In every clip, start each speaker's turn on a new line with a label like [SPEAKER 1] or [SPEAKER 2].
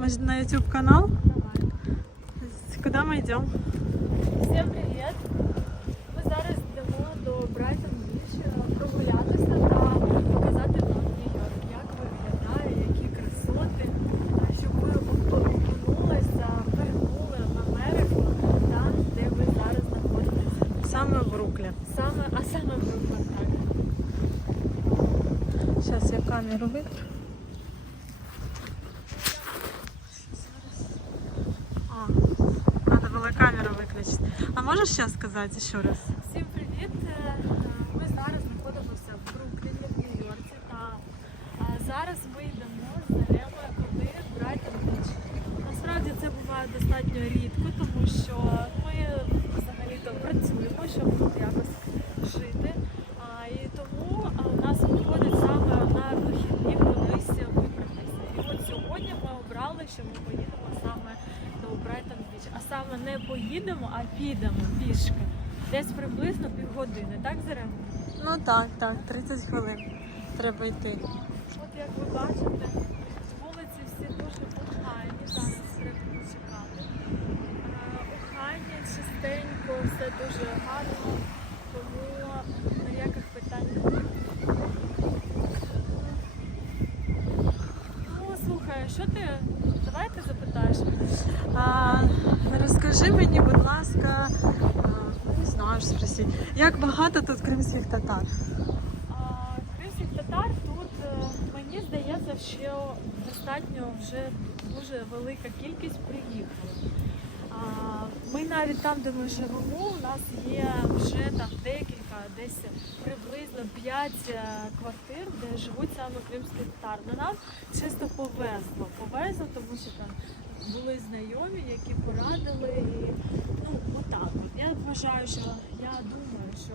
[SPEAKER 1] Мы на YouTube канал.
[SPEAKER 2] Давай.
[SPEAKER 1] Куда мы идем?
[SPEAKER 2] Всім привіт! Ми зараз йдемо до Брайтон Біч прогулятися та показати вам Нью-Йорк, як виглядає, які красоти, щоб ви окунулися, перегнули в Америку, там, де ви зараз знаходитесь.
[SPEAKER 1] Саме в Бруклі.
[SPEAKER 2] Саме, а саме Бруклін, так.
[SPEAKER 1] Сейчас я камеру витру. Выключить. ще сказати ще раз?
[SPEAKER 2] Всім привіт! Е, Ми зараз знаходимося в Брукліні, в Нью-Йорці. Та зараз ми йдемо з дерева, куди Брайтон Біч. Насправді це буває достатньо рідко, тому що ми взагалі-то працюємо, щоб тут якось жити. А, і тому а, у нас виходить саме на вихідні кудись вибратися. І от сьогодні ми обрали, що ми поїдемо саме до Брайтон Біч. А саме не поїдемо, а підемо пішки. Десь приблизно півгодини, так Зеремо?
[SPEAKER 1] Ну так, так, 30 хвилин. Треба йти.
[SPEAKER 2] От як ви бачите, вулиці всі дуже охайні, зараз треба чекати. Е, Охайні, чистенько, все дуже гарно, тому ніяких питань немає. Ну, слухай, що ти? Давай ти запитаєш.
[SPEAKER 1] А, розкажи мені, будь ласка, а, не знаю, що спросити, як багато тут кримських татар?
[SPEAKER 2] Кримських татар тут, е, мені здається, що достатньо вже дуже велика кількість приїхала. Ми навіть там, де ми живемо, у нас є вже там декілька, десь приблизно 5 квартир, де живуть саме кримські татари. Ну, нам чисто повезло. Повезло, тому що там були знайомі, які порадили. І, ну, отак. Я вважаю, що я думаю, що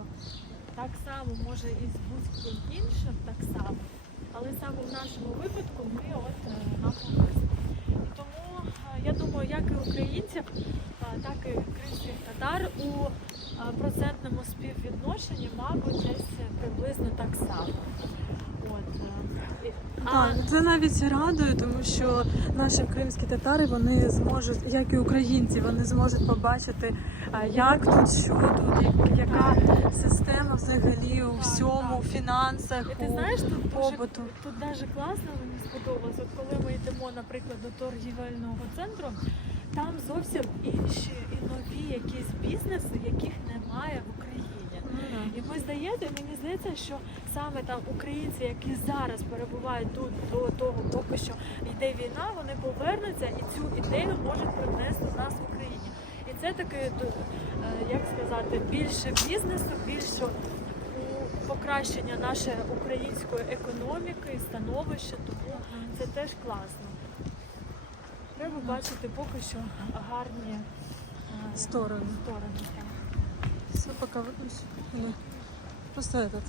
[SPEAKER 2] так само може і з будь-ким іншим так само. Але саме в нашому випадку ми от е, нам повезли. І тому е, я думаю, як і українців, е, так і кримських татар у е, процентному співвідношенні, мабуть, десь приблизно так само. От, е, а,
[SPEAKER 1] це навіть радує, тому що наші кримські татари вони зможуть, як і українці, вони зможуть побачити, як тут, що тут, як- яка система взагалі у всьому, у фінансах,
[SPEAKER 2] І ти знаєш, тут дуже
[SPEAKER 1] побуту.
[SPEAKER 2] тут дуже класно мені сподобалось. От коли ми йдемо, наприклад, до торгівельного центру, там зовсім інші і нові якісь бізнеси, яких немає в Україні. І ви здаєте, мені здається, що саме там українці, які зараз перебувають тут до того, поки що йде війна, вони повернуться і цю ідею можуть привнести в нас в Україні. І це таке, як сказати, більше бізнесу, більше покращення нашої української економіки і становища, тому це теж класно. Треба бачити поки що гарні е,
[SPEAKER 1] Сторони.
[SPEAKER 2] сторони.
[SPEAKER 1] Все, пока выключу. Просто этот.